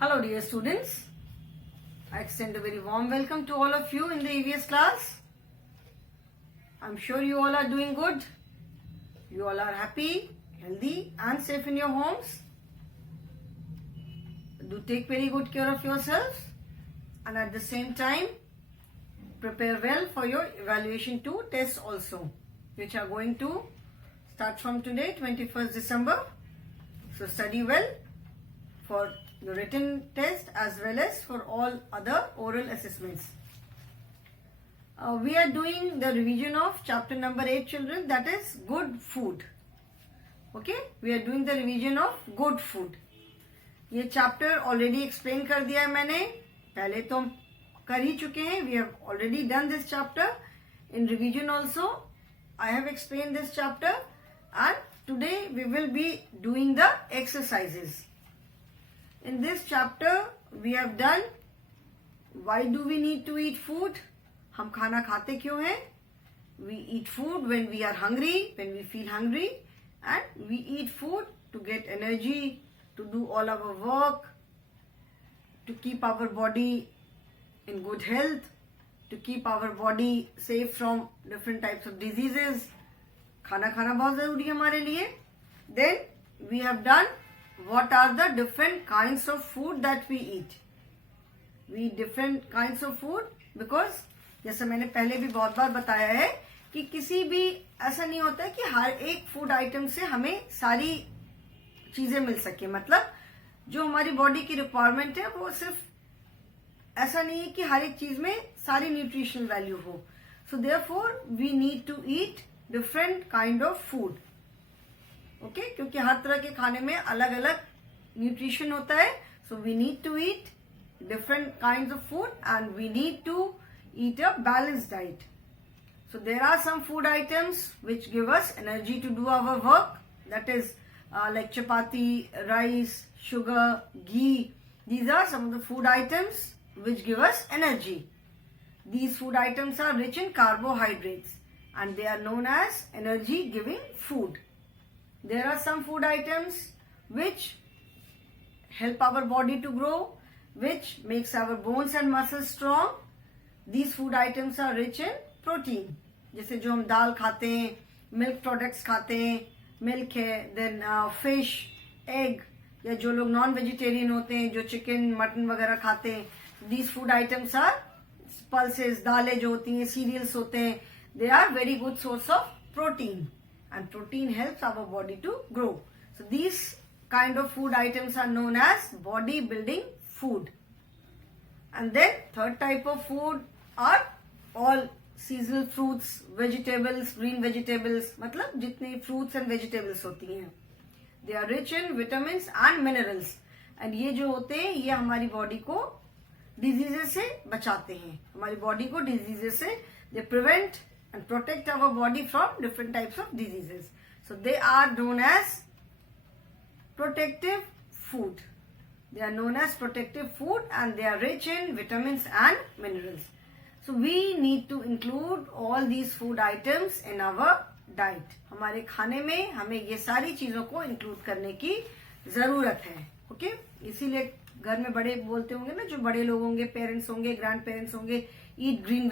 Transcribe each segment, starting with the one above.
Hello dear students, I extend a very warm welcome to all of you in the EVS class. I'm sure you all are doing good. You all are happy, healthy and safe in your homes. Do take very good care of yourselves and at the same time prepare well for your evaluation 2 tests also, which are going to start from today 21st December. So study well for the written test as well as for all other oral assessments. We are doing the revision of chapter number 8 children, that is good food. Okay, we are doing the revision of good food. ये chapter already explain कर दिया है मैंने, पहले तो हम कर ही चुके हैं. We have already done this chapter in revision also. I have explain this chapter and today we will be doing the exercises. In this chapter we have done why do we need to eat food. हम खाना खाते क्यों हैं? We eat food when we are hungry, when we feel hungry, and we eat food to get energy, to do all our work, to keep our body in good health, to keep our body safe from different types of diseases. खाना खाना बहुत जरूरी है हमारे लिए. Then we have done what are the different kinds of food that we eat. We eat different kinds of food because जैसे मैंने पहले भी बहुत बार बताया है कि किसी भी ऐसा नहीं होता है कि हर एक फूड आइटम से हमें सारी चीजें मिल सके. मतलब जो हमारी बॉडी की रिक्वायरमेंट है वो सिर्फ ऐसा नहीं है कि हर एक चीज में सारी न्यूट्रिशनल वैल्यू हो. So therefore we need to eat different kind of food. Okay, क्योंकि हर तरह के खाने में अलग अलग न्यूट्रिशन होता है. So we need to eat different kind of food and we need to eat a balanced diet. So there are some food items which give us energy to do our work. That is like chapati, rice, sugar, ghee. These are some of the food items which give us energy. These food items are rich in carbohydrates and they are known as energy giving food. There are some food items which help our body to grow, which makes our bones and muscles strong. These food items are rich in protein. जैसे जो हम दाल खाते हैं, milk products खाते हैं, मिल्क है, then fish, egg, या जो लोग नॉन वेजिटेरियन होते हैं जो चिकन मटन वगैरह खाते हैं, these food items are pulses. दालें जो होती हैं, सीरियल्स होते हैं, they are very good source of protein and protein helps our body to grow. So these kind of food items are known as body building food. And then third type of food are all seasonal fruits, vegetables, green vegetables. मतलब जितने fruits and vegetables होती हैं, they are rich in vitamins and minerals. And ये जो होते हैं ये हमारी बॉडी को डिजीजेस से बचाते हैं. हमारी बॉडी को डिजीजेस से they prevent and protect our body from different types of diseases. So they are known as protective food. They are known as protective food and they are rich in vitamins and minerals. So we need to include all these food items in our diet. हमारे खाने में हमें ये सारी चीजों को इंक्लूड करने की जरूरत है. ओके, इसीलिए घर में बड़े बोलते होंगे ना, जो बड़े लोग होंगे, पेरेंट्स होंगे, ग्रैंड पेरेंट्स होंगे, ईट ग्रीन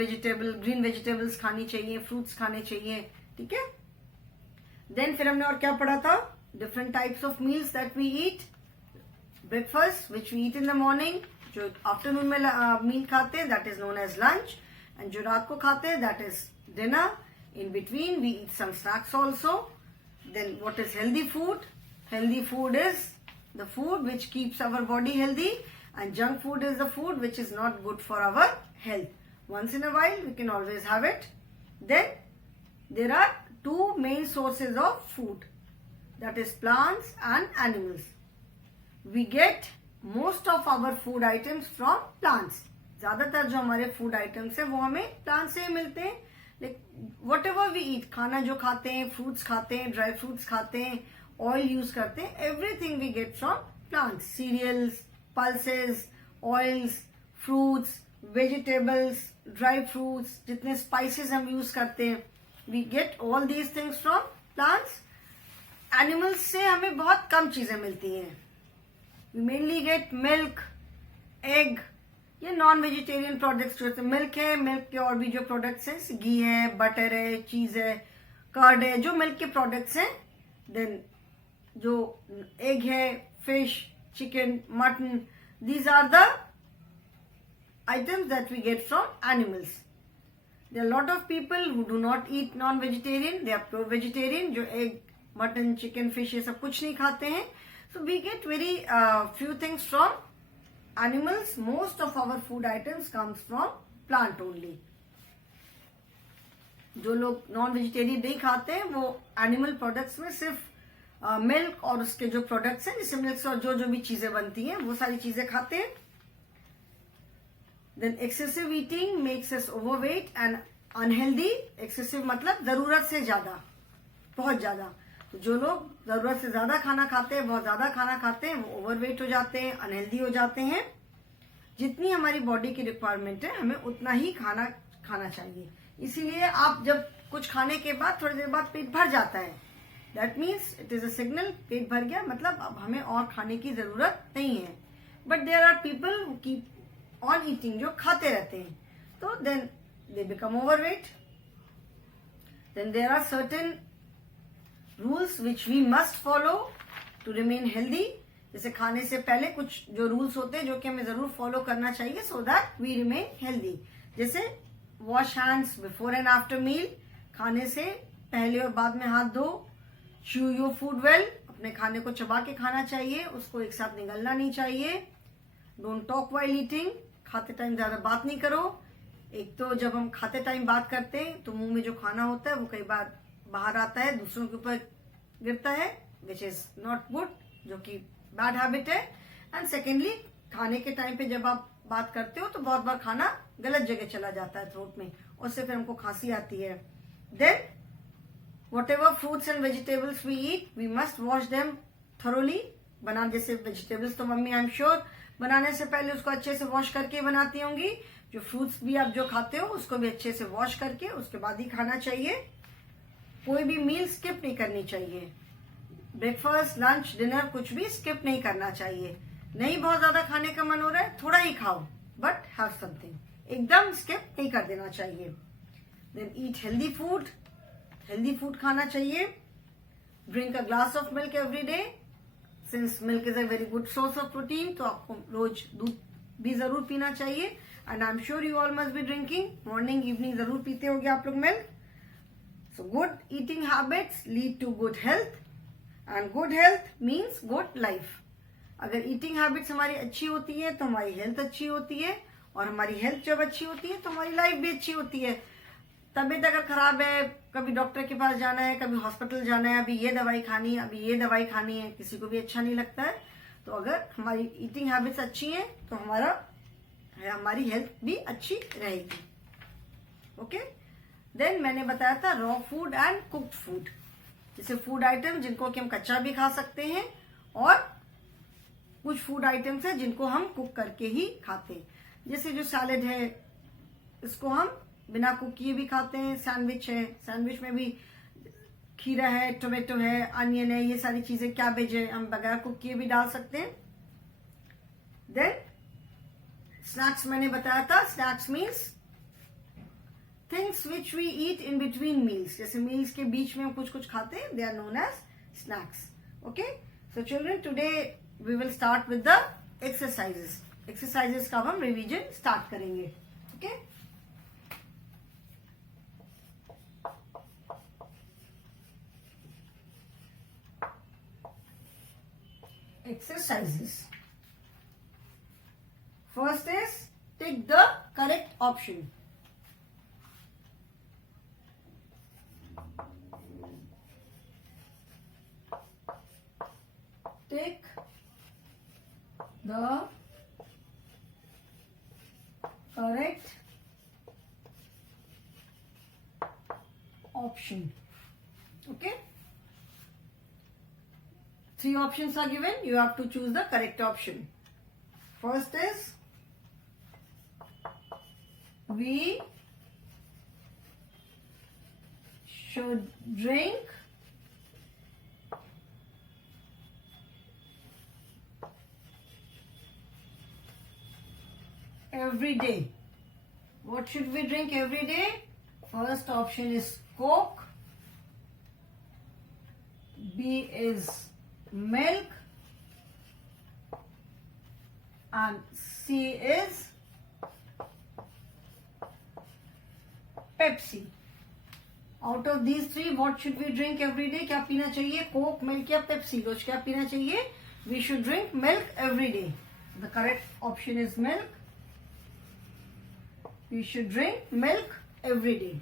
वेजिटेबल्स खानी चाहिए, फ्रूट्स खाने चाहिए. ठीक है. देन फिर हमने और क्या पढ़ा था? Different types of meals that we eat. Breakfast which we eat in the morning, जो आफ्टरनून में मील खाते हैं that is known as lunch, and जो रात को खाते हैं that is dinner. In between we eat some snacks also. Then what is healthy food? Healthy food is the food which keeps our body healthy, and junk food is the food which is not good for our health. Once in a while we can always have it. Then there are two main sources of food, that is plants and animals. We get most of our food items from plants. ज्यादातर जो हमारे food items है वो हमें plants से ही मिलते हैं. Like whatever we eat, खाना जो खाते हैं, fruits खाते हैं, dry fruits खाते हैं, ऑयल यूज करते हैं, everything we get from plants. Cereals, pulses, oils, fruits, vegetables, dry fruits, जितने स्पाइसेस हम यूज करते हैं, we get all these things from plants. Animals से हमें बहुत कम चीजें मिलती हैं. We mainly get milk, egg, ये नॉन वेजिटेरियन प्रोडक्ट्स जो मिल्क है, मिल्क के और भी जो प्रोडक्ट्स हैं, घी है, बटर है, चीज है, कर्ड है, जो मिल्क के प्रोडक्ट्स हैं. देन जो एग है, fish, chicken, mutton, these are the items that we get from animals. There are a lot of people who do not eat non-vegetarian, they are pure vegetarian, जो egg, mutton, chicken, fish ये सब कुछ नहीं खाते हैं. So we get very few things from animals. Most of our food items comes from plant only. जो लोग non vegetarian नहीं खाते हैं वो एनिमल प्रोडक्ट्स में सिर्फ मिल्क और उसके जो प्रोडक्ट्स हैं, जैसे मिल्क से और जो जो भी चीजें बनती हैं वो सारी चीजें खाते हैं. Then excessive eating makes us overweight and unhealthy. Excessive मतलब जरूरत से ज्यादा, बहुत ज्यादा. तो जो लोग जरूरत से ज्यादा खाना खाते हैं, बहुत ज्यादा खाना खाते हैं, वो ओवरवेट हो जाते हैं, अनहेल्दी हो जाते हैं. जितनी हमारी बॉडी की रिक्वायरमेंट है हमें उतना ही खाना खाना चाहिए. इसीलिए आप जब कुछ खाने के बाद थोड़ी देर बाद पेट भर जाता है, that means it is a signal पेट भर गया, मतलब अब हमें और खाने की जरूरत नहीं है. But there are people who keep on eating, जो खाते रहते हैं, तो then they become overweight. Then there are certain rules which we must follow to remain healthy. जैसे खाने से पहले कुछ जो रूल्स होते हैं जो कि हमें जरूर फॉलो करना चाहिए so that we remain healthy. जैसे wash hands before and after meal, खाने से पहले और बाद में हाथ धो. च्यू योर फूड वेल, अपने खाने को चबा के खाना चाहिए, उसको एक साथ निगलना नहीं चाहिए. डोंट टॉक वाइल ईटिंग, खाते टाइम ज्यादा बात नहीं करो. एक तो जब हम खाते टाइम बात करते हैं तो मुंह में जो खाना होता है वो कई बार बाहर आता है, दूसरों के ऊपर गिरता है, विच इज नॉट गुड, जो कि बैड हैबिट है. एंड सेकेंडली, खाने के टाइम पे जब आप बात करते हो तो बहुत बार खाना गलत जगह चला जाता है थ्रोट में, उससे फिर हमको खांसी आती है. Then whatever fruits and vegetables we eat, we must wash them thoroughly. बना जैसे वेजिटेबल्स तो मम्मी आई एम श्योर बनाने से पहले उसको अच्छे से वॉश करके बनाती होंगी. जो फ्रूट्स भी आप जो खाते हो उसको भी अच्छे से वॉश करके उसके बाद ही खाना चाहिए. कोई भी मील स्किप नहीं करनी चाहिए. ब्रेकफास्ट, लंच, डिनर कुछ भी स्किप नहीं करना चाहिए. नहीं बहुत ज्यादा खाने का मन हो रहा है, थोड़ा ही खाओ, बट हैव समथिंग. एकदम स्किप नहीं कर देना चाहिए. Then eat healthy food, healthy food खाना चाहिए. Drink a glass of milk every day, since milk is a very good source of protein, तो आपको रोज दूध भी जरूर पीना चाहिए. And I am sure you all must be drinking, morning evening जरूर पीते होगे आप लोग milk. So good eating habits lead to good health, and good health means good life. अगर ईटिंग हैबिट्स हमारी अच्छी होती है तो हमारी हेल्थ अच्छी होती है, और हमारी हेल्थ जब अच्छी होती है तो हमारी लाइफ भी अच्छी होती है. तबीयत अगर खराब है, कभी डॉक्टर के पास जाना है, कभी हॉस्पिटल जाना है, अभी ये दवाई खानी है, अभी ये दवाई खानी है, किसी को भी अच्छा नहीं लगता है. तो अगर हमारी ईटिंग हैबिट्स अच्छी हैं तो हमारी हेल्थ भी अच्छी रहेगी. ओके. देन मैंने बताया था raw food and cooked food, जैसे फूड आइटम जिनको कि हम कच्चा भी खा सकते हैं, और कुछ फूड आइटम्स है जिनको हम कुक करके ही खाते हैं. जैसे जो सैलेड है इसको हम बिना कुक किए भी खाते हैं. सैंडविच है, सैंडविच में भी खीरा है, टोमेटो है, अनियन है, ये सारी चीजें, कैबेज है, हम बगैर कुक किए भी डाल सकते हैं. देन स्नैक्स मैंने बताया था. Snacks means things which we eat in between meals, जैसे मील्स के बीच में हम कुछ कुछ खाते हैं, they are known as snacks. Okay. So children, today we will start with the exercises. Exercises का हम रिवीजन स्टार्ट करेंगे. Okay. Exercises. First is take the correct option. Take the correct option. Okay. 3 options are given. You have to choose the correct option. First is we should drink every day. What should we drink every day? First option is Coke. B is milk. And C is Pepsi. Out of these three, what should we drink every day? क्या पीना चाहिए? Coke, milk या Pepsi? रोज क्या पीना चाहिए? We should drink milk every day. The correct option is milk. We should drink milk every day.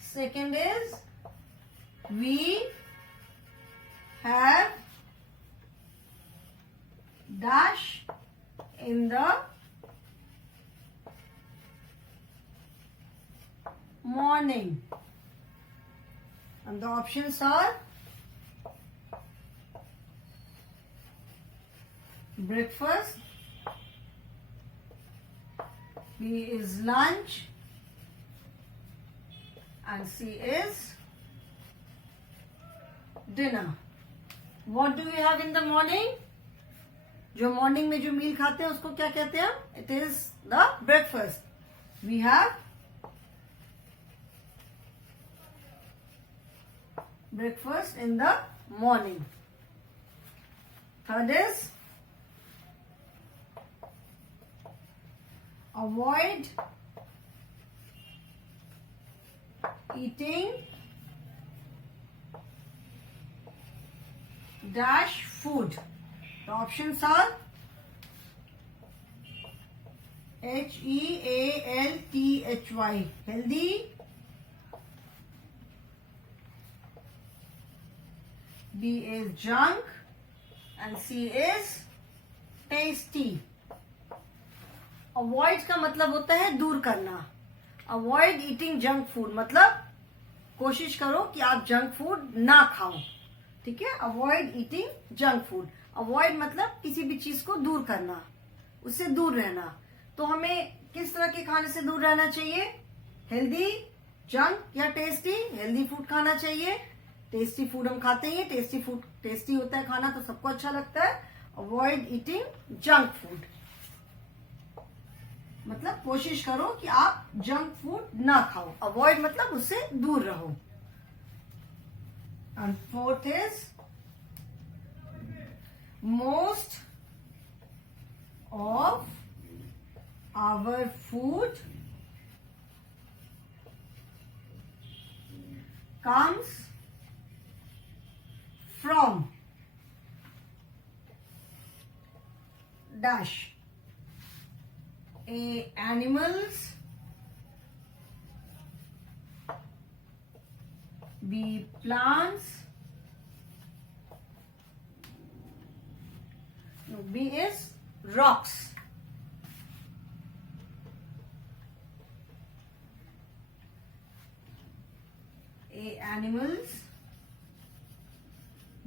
Second is, we have dash in the morning. And the options are breakfast, B is lunch, and C is dinner. What do we have in the morning? जो morning में जो meal खाते हैं उसको क्या कहते हैं? It is the breakfast. We have breakfast in the morning. Third is, avoid eating dash food. The options are HEALTHY, healthy, B is junk, and C is tasty. Avoid का मतलब होता है दूर करना. Avoid eating junk food मतलब कोशिश करो कि आप जंक फूड ना खाओ. ठीक है? Avoid eating junk food. Avoid मतलब किसी भी चीज को दूर करना, उससे दूर रहना. तो हमें किस तरह के खाने से दूर रहना चाहिए? हेल्दी, जंक या टेस्टी? हेल्दी फूड खाना चाहिए. टेस्टी फूड हम खाते ही. टेस्टी फूड टेस्टी होता है खाना तो सबको अच्छा लगता है. अवॉइड ईटिंग जंक फूड मतलब कोशिश करो कि आप जंक फूड ना खाओ. अवॉइड मतलब उससे दूर रहो. And fourth is, most of our food comes from dash. A, animals, B, plants, no, B is rocks. A, animals,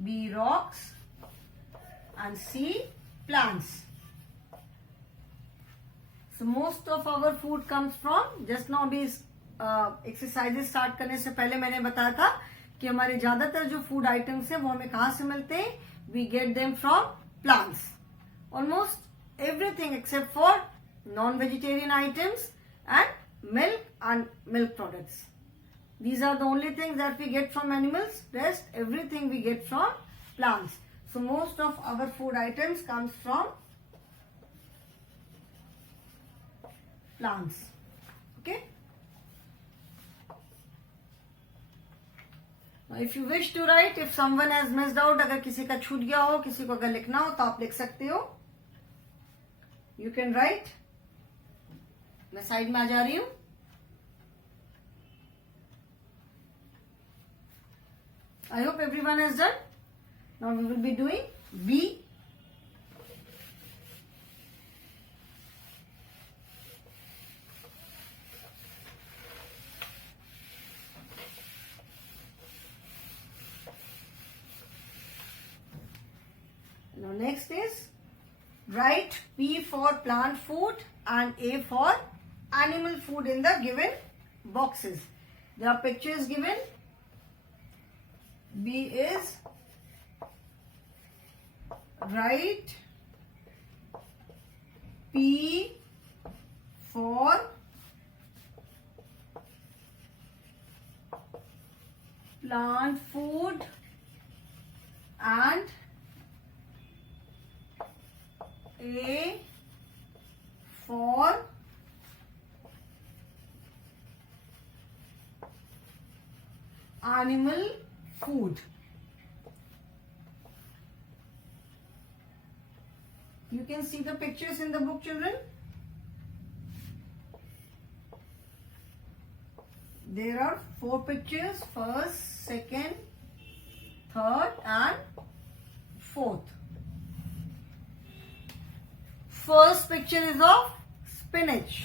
B, rocks, and C, plants. So most of our food comes from, just now अभी exercises start करने से पहले मैंने बताया था कि हमारे ज्यादातर जो फूड आइटम्स हैं वो हमें कहाँ से मिलते हैं? We get them from plants. Almost everything except for non vegetarian items and milk products. These are the only things that we get from animals. Rest, everything we get from plants. So most of our food items comes from plants. Okay. Now if you wish to write, if someone has missed out, अगर किसी का छूट गया हो, किसी को अगर लिखना हो तो आप लिख सकते हो. You can write. मैं साइड में आ जा रही हूँ. I hope everyone has done. Now we will be doing B. Now next is, write P for plant food and A for animal food in the given boxes. There are pictures given. B is, write P for plant food and A for animal food. You can see the pictures in the book, children. There are 4 pictures, first, second, third and fourth. First picture is of spinach.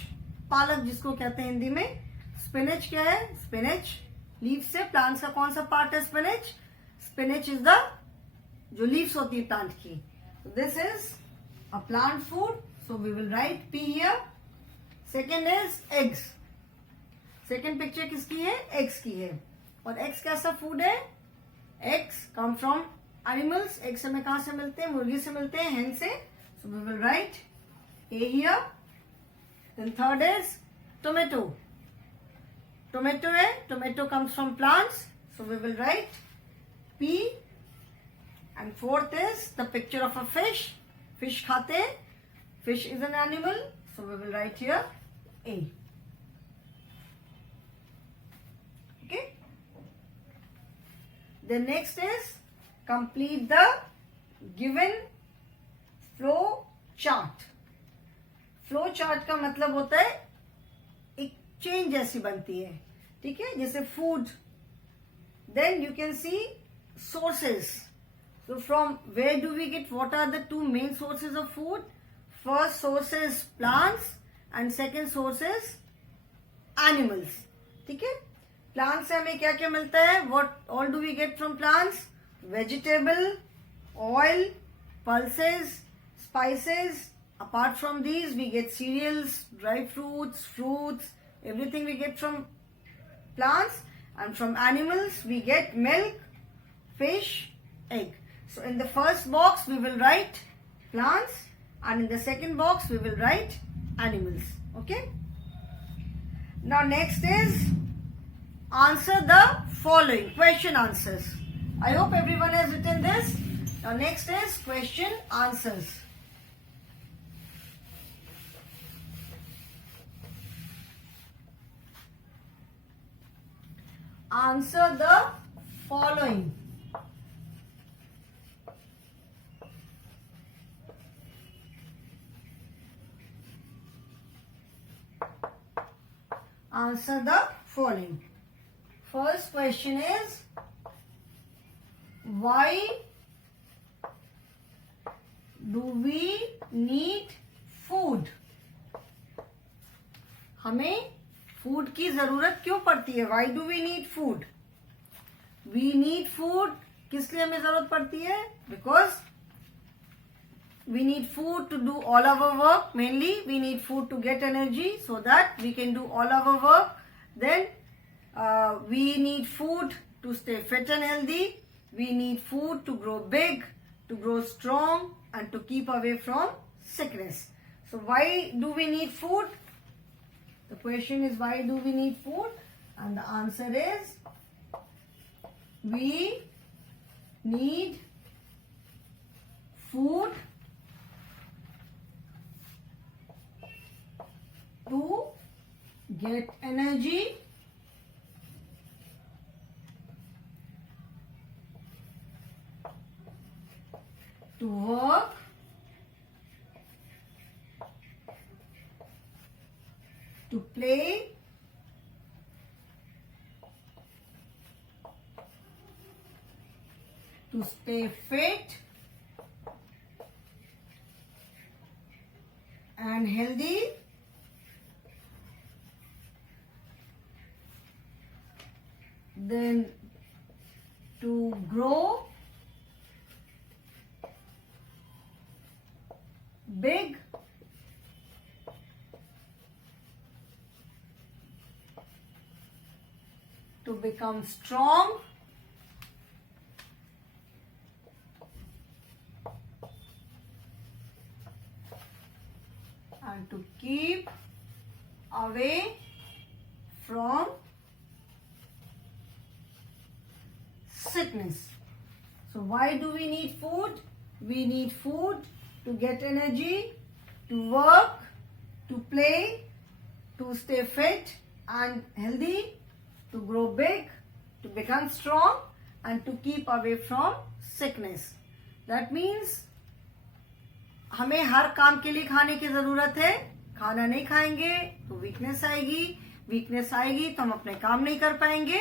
पालक जिसको कहते हैं हिंदी में. Spinach क्या है? Spinach leaf से. प्लांट्स का कौन सा पार्ट है spinach? Spinach is the जो लीव्स होती है प्लांट की. So this is a plant food. So we will write P here. Second is eggs. Second picture किसकी है? Eggs की है. और eggs कैसा food है? Eggs come from animals. Eggs हमें कहाँ से मिलते हैं? मुर्गी से मिलते हैं, hen से. So we will write A here. Then third is tomato. Tomato है. Tomato comes from plants. So we will write P. And fourth is the picture of a fish. Fish खाते हैं. Fish is an animal. So we will write here A. Okay. The next is complete the given flow chart. Flow chart का मतलब होता है एक चेन जैसी बनती है. ठीक है, जैसे food. Then you can see sources. So from where do we get, what are the 2 main sources of food? First source is plants and second source is animals. ठीक है, plants से हमें क्या क्या मिलता है? What all do we get from plants? Vegetable, oil, pulses, spices. Apart from these, we get cereals, dry fruits, fruits, everything we get from plants. And from animals, we get milk, fish, egg. So in the first box, we will write plants. And in the second box, we will write animals. Okay? Now next is answer the following. Question answers. I hope everyone has written this. Now next is question answers. Answer the following. Answer the following. First question is, why do we need food? हमें food की जरूरत क्यों पड़ती है? Why do we need food? We need food किस लिए हमें जरूरत पड़ती है? Because we need food to do all our work. Mainly we need food to get energy so that we can do all our work. Then we need food to stay fit and healthy. We need food to grow big, to grow strong and to keep away from sickness. So why do we need food? The question is, why do we need food? And the answer is, we need food to get energy, to work, to play, to stay fit and healthy, then to grow big, to become strong, and to keep away from sickness. So why do we need food? We need food to get energy, to work, to play, to stay fit and healthy, to grow big, to become strong and to keep away from sickness. That means हमें हर काम के लिए खाने की जरूरत है. खाना नहीं खाएंगे तो वीकनेस आएगी, वीकनेस आएगी तो हम अपने काम नहीं कर पाएंगे,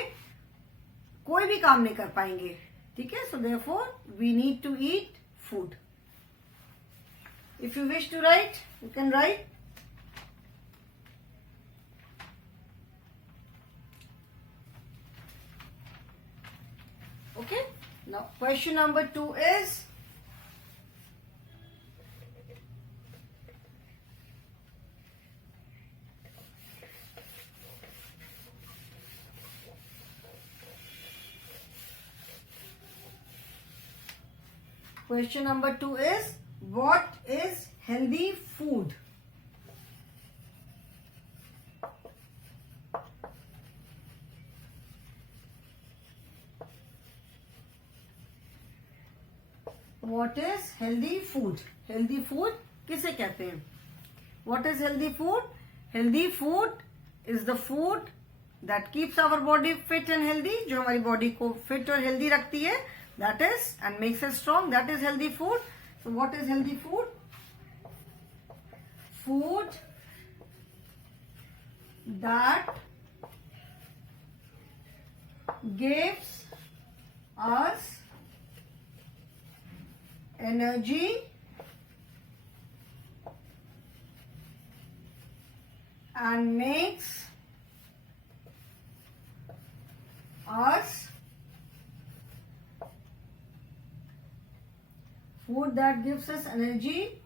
कोई भी काम नहीं कर पाएंगे. ठीक है. So therefore we need to eat food. If you wish to write you can write. Okay. Now question number 2 is, what is healthy food? What is healthy food? Healthy food किसे कहते हैं? What is healthy food? Healthy food is the food that keeps our body fit and healthy. जो हमारी body को fit और healthy रखती है. That is and makes us strong. That is healthy food. So what is healthy food? Food that gives us energy and makes us food that gives us energy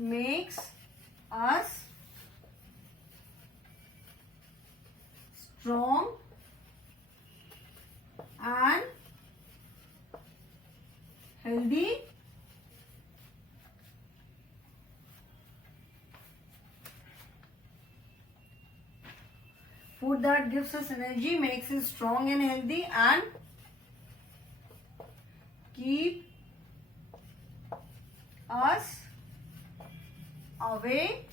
makes us strong and healthy food that gives us energy, makes us strong and healthy and keep us away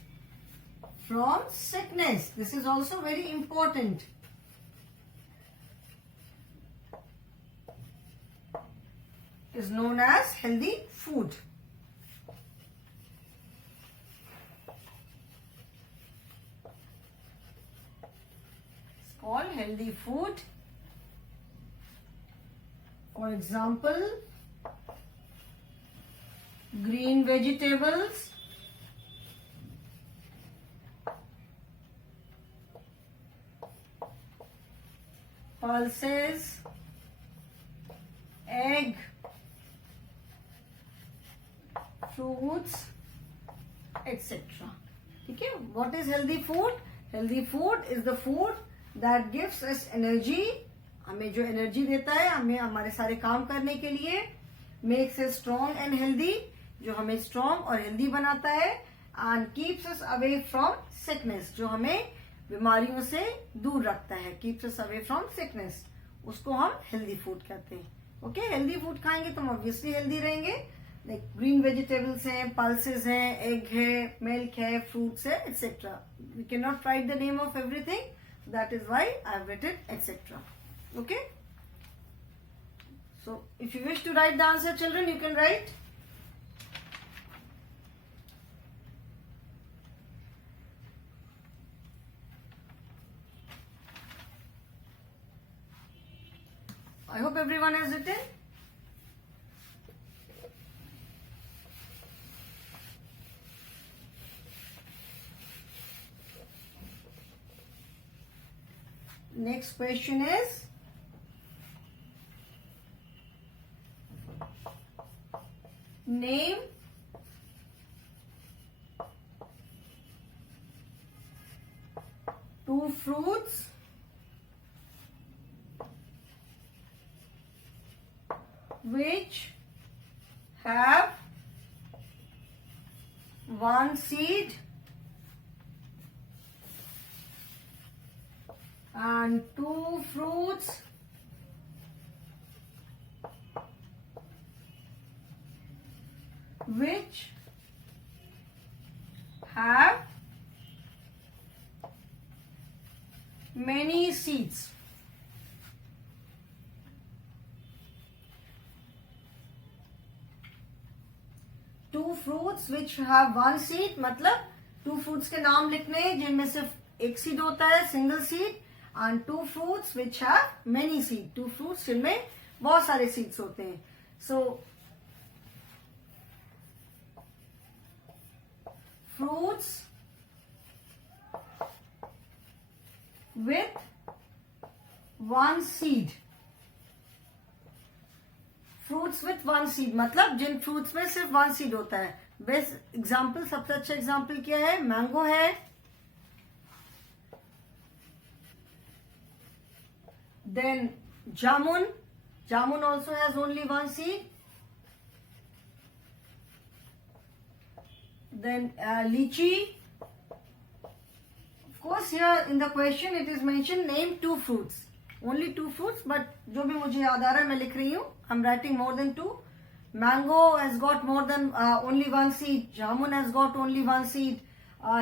from sickness. This is also very important. Is known as healthy food. It's called healthy food. For example, green vegetables, pulses, egg, fruits, etc. Okay, what is healthy food? Healthy food is the food that gives us energy. हमें जो एनर्जी देता है हमें हमारे सारे काम करने के लिए. Makes us strong and healthy, जो हमें strong और healthy बनाता है. And keeps us away from sickness, जो हमें बीमारियों से दूर रखता है. Keeps us away from sickness, उसको हम healthy food कहते हैं. ओके, हेल्दी फूड खाएंगे तो हम ऑब्वियसली हेल्दी रहेंगे. लाइक ग्रीन वेजिटेबल्स हैं, पल्सेस हैं, एग है, मिल्क है, फ्रूट्स है, etcetera. We can not write the name of everything, that is why I have written etcetera. Okay, so if you wish to write the answer children, you can write. I hope everyone has written. Next question is, name two 2 fruits which have 1 seed and 2 fruits which have many seeds. Two fruits which have 1 seed, मतलब 2 fruits के नाम लिखने जिनमें सिर्फ एक सीड होता है, single seed, and 2 fruits which have many seed, 2 fruits जिनमें बहुत सारे seeds होते हैं. So fruits with 1 seed. Fruits with 1 सीड मतलब जिन फ्रूट्स में सिर्फ 1 सीड होता है. बेस्ट एग्जाम्पल, सबसे अच्छा एग्जाम्पल क्या है? मैंगो है, then jamun. Jamun also has only 1 seed. Then lychee. Of course here in the question it is mention name 2 fruits, only 2 fruits, but जो भी मुझे याद आ रहा है मैं लिख रही हूँ. I'm writing more than 2. Mango has got more than only 1 seed. Jamun has got only 1 seed.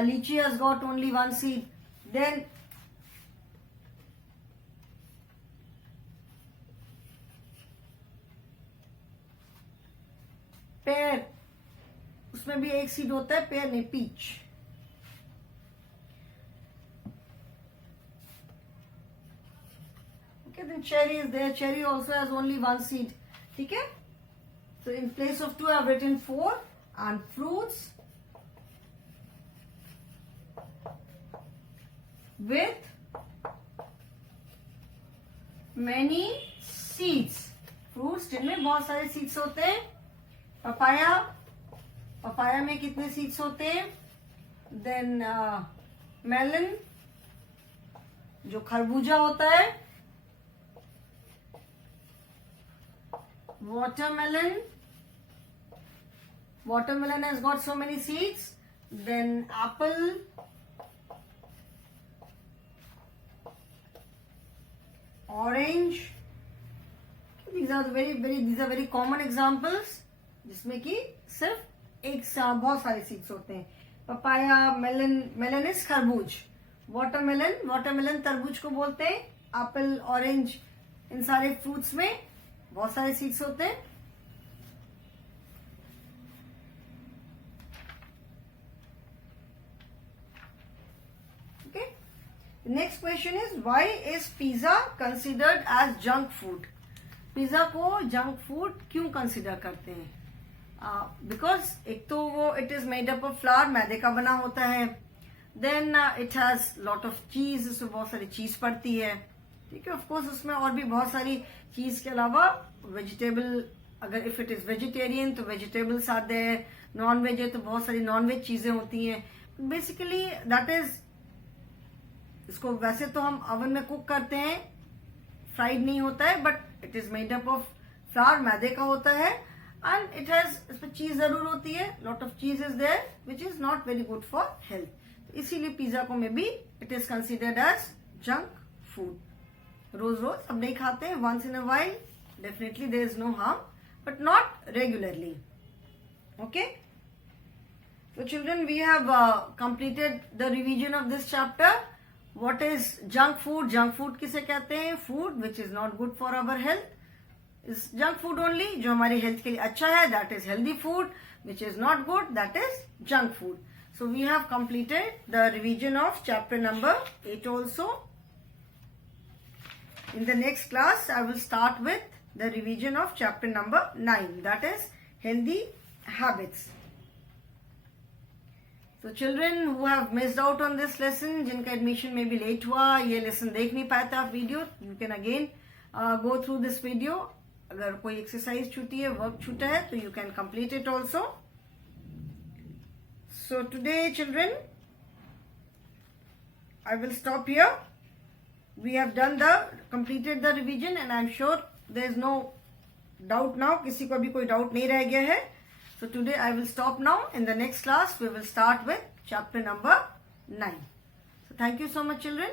Lychee has got only 1 seed. Then pear, उसमें भी एक सीड होता है. pear नहीं, peach. Okay, then cherry is there. Cherry also has only 1 seed. ठीक है? So in place of 2 I have written 4. And fruits with many seeds. Fruits जिनमें बहुत सारे seeds होते हैं. पपाया, पपाया में कितने seeds होते हैं? Then melon, जो खरबूजा होता है. Watermelon. Watermelon has got so many seeds. Then apple. Orange. These are very common examples. जिसमें कि सिर्फ एक बहुत सारे सीड्स होते हैं. पपाया, मेलन इज खरबूज. वाटरमेलन तरबूज को बोलते हैं. एप्पल, ऑरेंज, इन सारे फ्रूट्स में बहुत सारे सीड्स होते हैं. Okay, next question is why is pizza considered as junk food? Pizza को जंक फूड क्यों कंसिडर करते हैं? बिकॉज एक तो वो it is made up of flour, मैदे का बना होता है. Then it has lot of cheese, उसमें बहुत सारी चीज पड़ती है. ठीक है, ऑफकोर्स उसमें और भी बहुत सारी चीज के अलावा वेजिटेबल, अगर इफ इट इज वेजिटेरियन तो वेजिटेबल्स आते हैं. नॉन वेज है तो बहुत सारी नॉन वेज चीजें होती हैं. बेसिकली दैट इज, इसको वैसे तो हम ओवन में कुक करते हैं, फ्राइड नहीं होता है, but it is made up of flour, मैदे का होता है. एंड इट हैज, इसमें चीज जरूर होती है, lot of cheese is there which is not very good for health. इसीलिए पिज्जा को में भी it is considered as junk food. रोज रोज अब नहीं खाते हैं, once in a while definitely there is no harm, but not regularly. Okay, so children, we have completed the revision of this chapter. What is junk food? Junk food किसे कहते हैं? Food which is not good for our health is junk food only. जो हमारी हेल्थ के लिए अच्छा है that is healthy food, which is not good that is junk food. So we have completed the revision of chapter number 8 also. In the next class I will start with the revision of chapter number 9, that is healthy habits. So children who have missed out on this lesson, जिनका एडमिशन में भी लेट हुआ, ये लेसन देख नहीं पाया था आप video, you can again go through this video. अगर कोई एक्सरसाइज छूटी है, वर्क छूटा है, तो you can complete it also. So today children I will stop here. We have completed the revision and I'm sure there is no doubt now. किसी को भी कोई doubt नहीं रह गया है. So today I will stop now. In the next class we will start with chapter number 9. So thank you so much children.